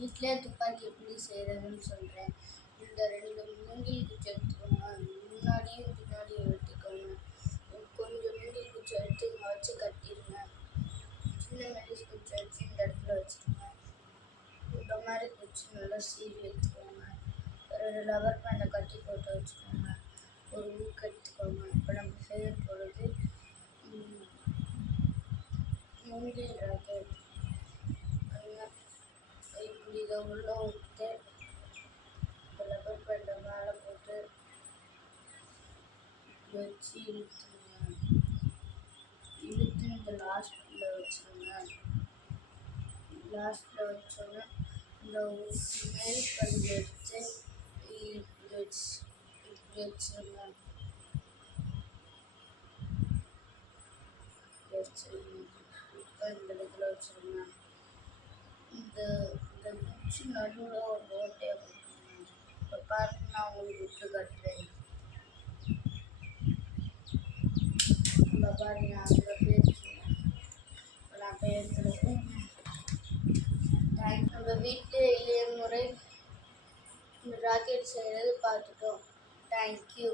வீட்டிலே துப்பாக்கி எப்படி செய்கிறதுன்னு சொல்கிறேன் இந்த ரெண்டு மூங்கில் குச்சி எடுத்துக்கோங்க. முன்னாடியும் பின்னாடியும் எடுத்துக்கோங்க. கொஞ்சம் மூங்கில் குச்சி எடுத்து இங்கே வச்சு கட்டிடுங்க சின்ன மெல்லிஸ் குச்சி வச்சு இந்த இடத்துல வச்சுருங்க. இந்த மாதிரி குச்சி நல்லா சீவி எடுத்துக்கோங்க. ஒரு லவர் பேண்டை கட்டி போட்டு வச்சுக்கோங்க. ஒரு ஊக்கு எடுத்துக்கோங்க. இப்போ நம்ம செய்ய போகிறது மூங்கில் ராக்கெட் உள்ளே விட்டு இந்த ரப்பர் பேண்டை மேலே போட்டு வச்சு இழுத்துருங்க இழுத்து இந்த லாஸ்ட்டில் வச்சுருங்க லாஸ்ட்டில் வச்சோன்னா இந்த மேல் பகுதி எடுத்து இப்படி வச்சு இப்படி வச்சுருங்க வச்சுருங்க இப்போ இந்த இடத்துல வச்சுருங்க இந்த நடுவில் ஒரு ரோட்டே இப்போ பாருங்க நான் உங்களுக்கு விட்டு கட்டுறேன். இப்போ பாருங்க அங்கே போயிடுச்சு நான் பேசுகிறேன் நம்ம வீட்டில் இளைய முறை ராக்கெட் செய்கிறது பார்த்துட்டோம். தேங்க்யூ